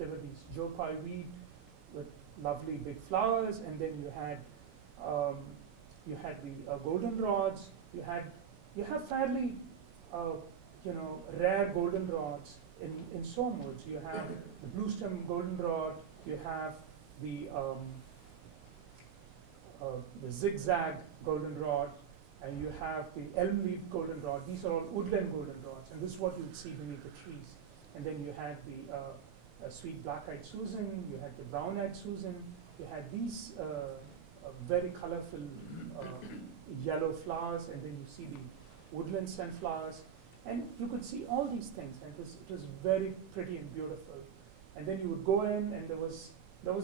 there were these Joe Pye weed with lovely big flowers, and then you had the goldenrods. You have fairly rare goldenrods in Somewoods. You have the blue stem goldenrod. You have the zigzag goldenrod, and you have the elm leaf goldenrod. These are all woodland goldenrods, and this is what you would see beneath the trees. And then you had the sweet black-eyed Susan. You had the brown-eyed Susan. You had these very colorful yellow flowers, and then you see the woodland sunflowers. And you could see all these things, and it was very pretty and beautiful. And then you would go in, and there was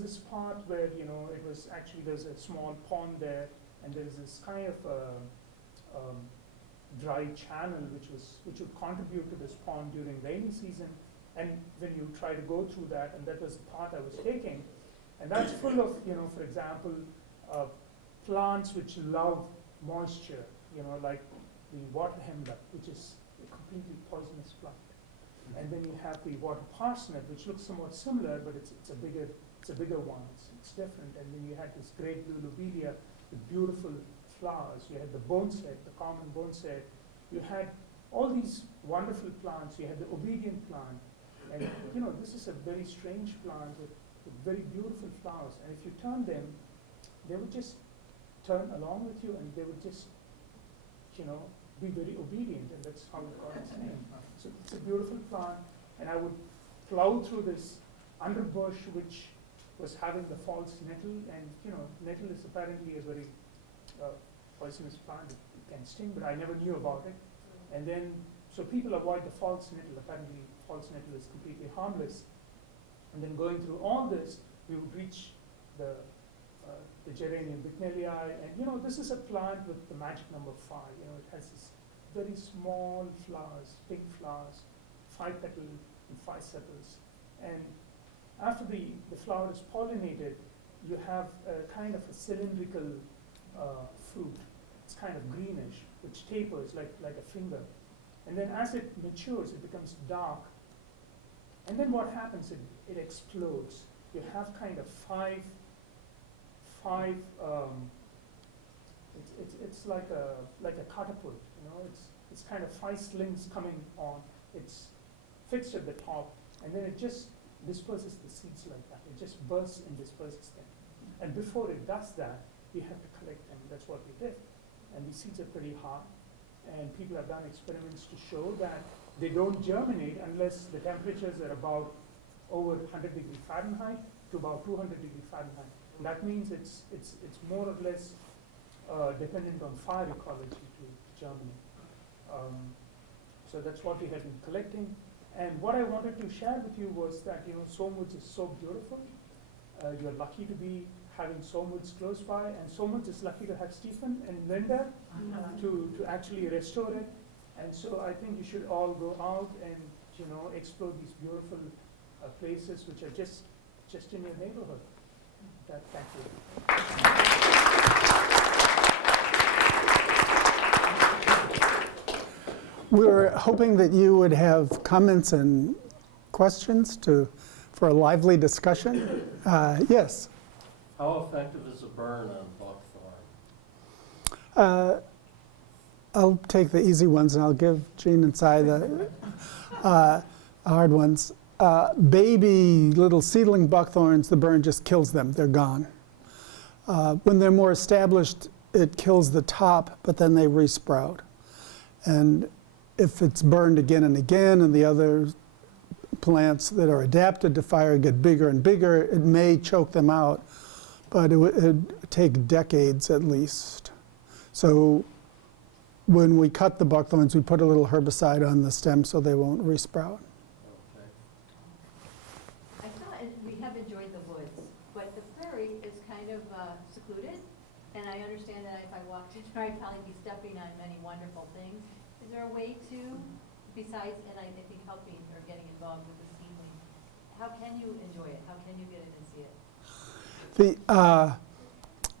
this part where, it was actually, there's a small pond there, and there's this kind of dry channel which would contribute to this pond during rainy season. And then you try to go through that, and that was the part I was taking. And that's full of, for example, plants which love moisture, like the water hemlock, which is a completely poisonous plant. And then you have the water parsnip, which looks somewhat similar, but it's a bigger one. It's different. And then you had this great blue lobelia with beautiful flowers. You had the boneset, the common boneset. You had all these wonderful plants. You had the obedient plant. And this is a very strange plant with very beautiful flowers. And if you turn them, they would just turn along with you, and they would just, be very obedient, and that's how it got its name. So it's a beautiful plant, and I would plow through this underbush, which was having the false nettle, and nettle is apparently a very poisonous plant. It can sting, but I never knew about it. And then, so people avoid the false nettle. Apparently, false nettle is completely harmless. And then going through all this, we would reach the geranium bignellii, and this is a plant with the magic number 5. It has this very small flowers, pink flowers, 5 petal and 5 sepals. And after the flower is pollinated, you have a kind of a cylindrical fruit. It's kind of greenish, which tapers like a finger. And then as it matures, it becomes dark. And then what happens? It explodes. You have kind of five. It's like a catapult. It's kind of 5 slings coming on. It's fixed at the top, and then it just disperses the seeds like that. It just bursts and disperses them. And before it does that, you have to collect them. That's what we did. And these seeds are pretty hard, and people have done experiments to show that they don't germinate unless the temperatures are about over 100 degrees Fahrenheit to about 200 degrees Fahrenheit. And that means it's more or less dependent on fire ecology to germinate. So that's what we have been collecting. And what I wanted to share with you was that Somewoods is so beautiful. You're lucky to be having Somewoods close by, and Somewoods is lucky to have Stephen and Linda to actually restore it. And so I think you should all go out and explore these beautiful places which are just in your neighborhood. Thank you. We're hoping that you would have comments and questions for a lively discussion. Yes? How effective is a burn on buckthorn? I'll take the easy ones, and I'll give Jean and Cy the hard ones. Baby little seedling buckthorns, the burn just kills them. They're gone. When they're more established, it kills the top, but then they resprout. And if it's burned again and again, and the other plants that are adapted to fire get bigger and bigger, it may choke them out, but it would take decades at least. So when we cut the buckthorns, we put a little herbicide on the stem so they won't resprout. I saw, and we have enjoyed the woods, but the prairie is kind of secluded, and I understand that if I walked in there, I'd probably be stepping on many wonderful things. Is there a way to, besides, and I think helping or getting involved with the seedling, how can you enjoy it? How can you get in and see it?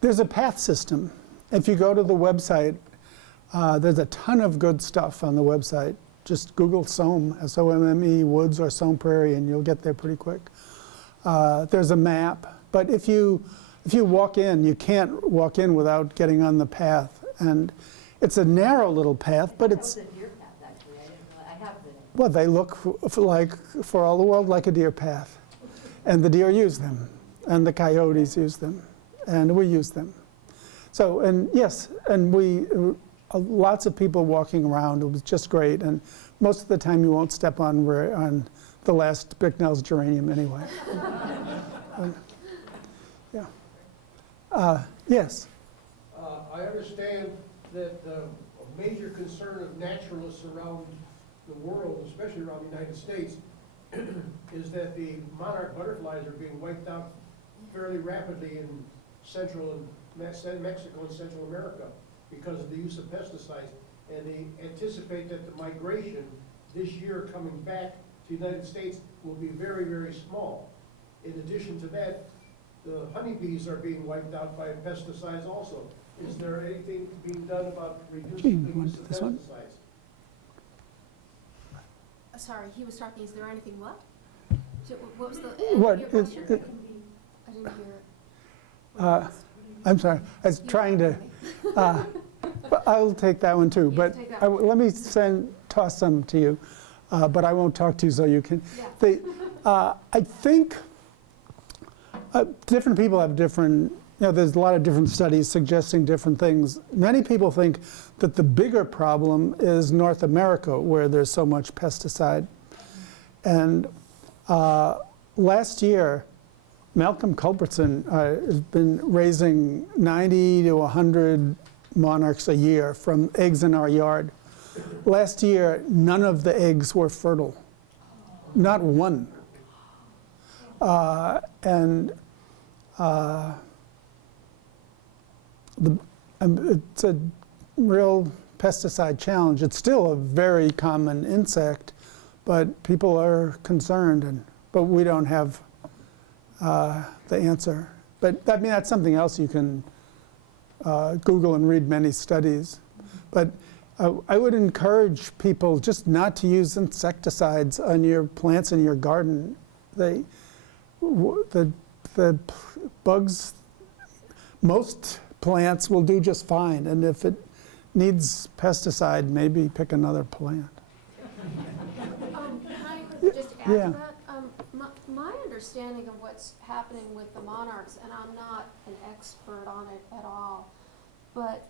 There's a path system. If you go to the website, there's a ton of good stuff on the website. Just Google Somme, S-O-M-M-E, woods or Somme Prairie, and you'll get there pretty quick. There's a map, but if you walk in, you can't walk in without getting on the path. And it's a narrow little path, but That it's, was a deer path, actually, I didn't know, I have been in. well, they look for all the world like a deer path. And the deer use them, and the coyotes use them, and we use them. So, and yes, and lots of people walking around. It was just great, and most of the time you won't step on the last Bicknell's geranium anyway. Yeah. Yes. I understand that a major concern of naturalists around the world, especially around the United States, is that the monarch butterflies are being wiped out fairly rapidly in Central and Mexico and Central America because of the use of pesticides. And they anticipate that the migration this year coming back to the United States will be very, very small. In addition to that, the honeybees are being wiped out by pesticides also. Is there anything being done about reducing the use of pesticides? Sorry, he was talking, is there anything what? What was the What end of your question? I didn't hear it. I'm sorry. I was trying to. But I'll take that one too. You But take that let me toss some to you. But I won't talk to you, so you can. Yeah. I think different people have different. There's a lot of different studies suggesting different things. Many people think that the bigger problem is North America, where there's so much pesticide. And last year, Malcolm Culbertson has been raising 90 to 100 monarchs a year from eggs in our yard. Last year, none of the eggs were fertile, not one. It's a real pesticide challenge. It's still a very common insect, but people are concerned, but we don't have the answer. But I mean, that's something else you can Google and read many studies. But I would encourage people just not to use insecticides on your plants in your garden. The bugs, most plants will do just fine, and if it needs pesticide, maybe pick another plant. Can I just add Yeah. to that? My understanding of what's happening with the monarchs, and I'm not an expert on it at all, but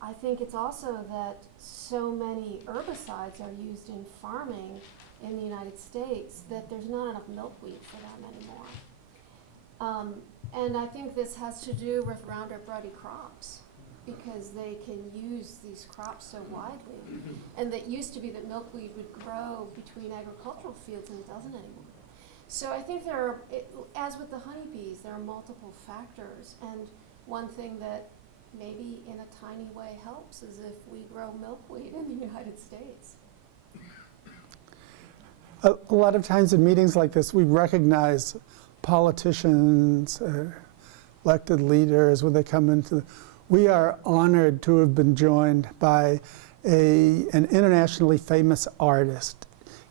I think it's also that so many herbicides are used in farming in the United States that there's not enough milkweed for them anymore. And I think this has to do with Roundup Ready crops, because they can use these crops so widely. And that used to be that milkweed would grow between agricultural fields, and it doesn't anymore. So I think there are, as with the honeybees, there are multiple factors. And one thing that maybe in a tiny way helps is if we grow milkweed in the United States. A lot of times in meetings like this, we recognize politicians, elected leaders, when they come into. We are honored to have been joined by an internationally famous artist,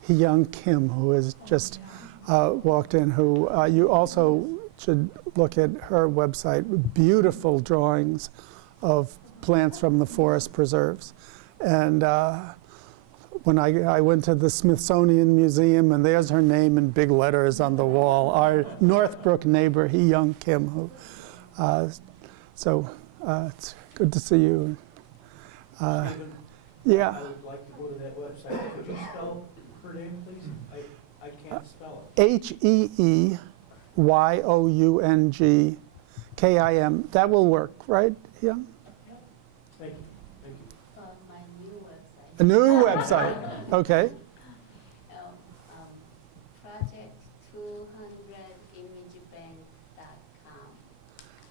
Hyun Kim, who has just walked in. Who you also should look at her website. Beautiful drawings of plants from the forest preserves, and. When I went to the Smithsonian Museum, and there's her name in big letters on the wall, our Northbrook neighbor, Hyun Kim. Who, it's good to see you. Stephen, Yeah. I would like to go to that website. Could you spell her name, please? I can't spell it. HEEYOUNGKIM. That will work, right, Hyun? Thank you. Thank you. My new website. A new website. Okay. Project200imagebank.com.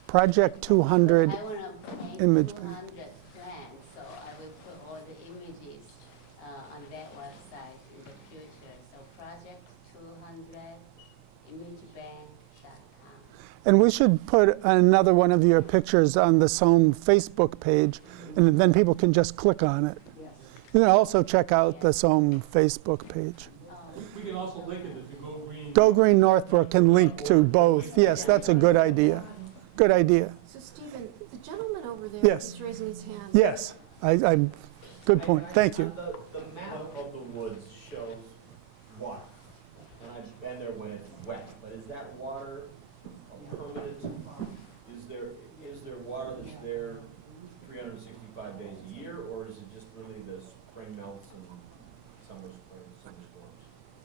Project 200 I want to plant Image 200 plants, so I will put all the images on that website in the future. So project200imagebank.com. And we should put another one of your pictures on the SOAM Facebook page, and then people can just click on it. Yes. You can also check out the SOAM Facebook page. We can also link it if you go green Go Green Northbrook can link to both. Yes, that's a good idea. Good idea. So Stephen, the gentleman over there Yes. is raising his hand. Yes, good point. Thank you. The map of the woods shows water, and I've been there when it's wet, but is that water a permanent, is there water that's there 365 days a year, or is it just really the spring melts and summer storms?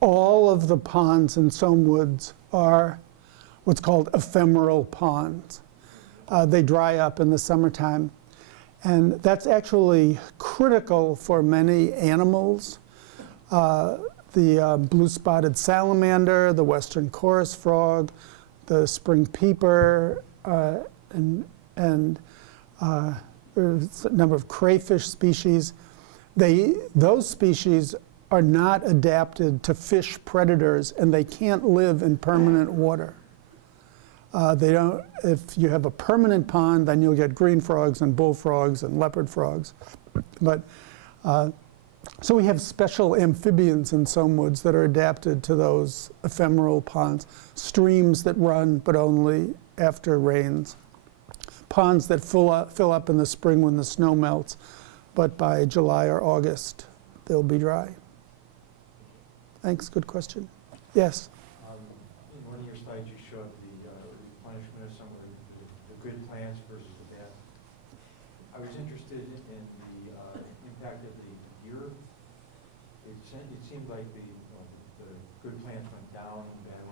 All of the ponds in Soame Woods are what's called ephemeral ponds. They dry up in the summertime. And that's actually critical for many animals. The blue-spotted salamander, the western chorus frog, the spring peeper, and there's a number of crayfish species. Those species are not adapted to fish predators, and they can't live in permanent water. They don't. If you have a permanent pond, then you'll get green frogs and bullfrogs and leopard frogs. But so we have special amphibians in Soame Woods that are adapted to those ephemeral ponds, streams that run but only after rains, ponds that fill up in the spring when the snow melts, but by July or August they'll be dry. Thanks. Good question. Yes. In one of your slides, you showed the replenishment of some of the good plants versus the bad. I was interested in the impact of the year. It seemed like the good plants went down, bad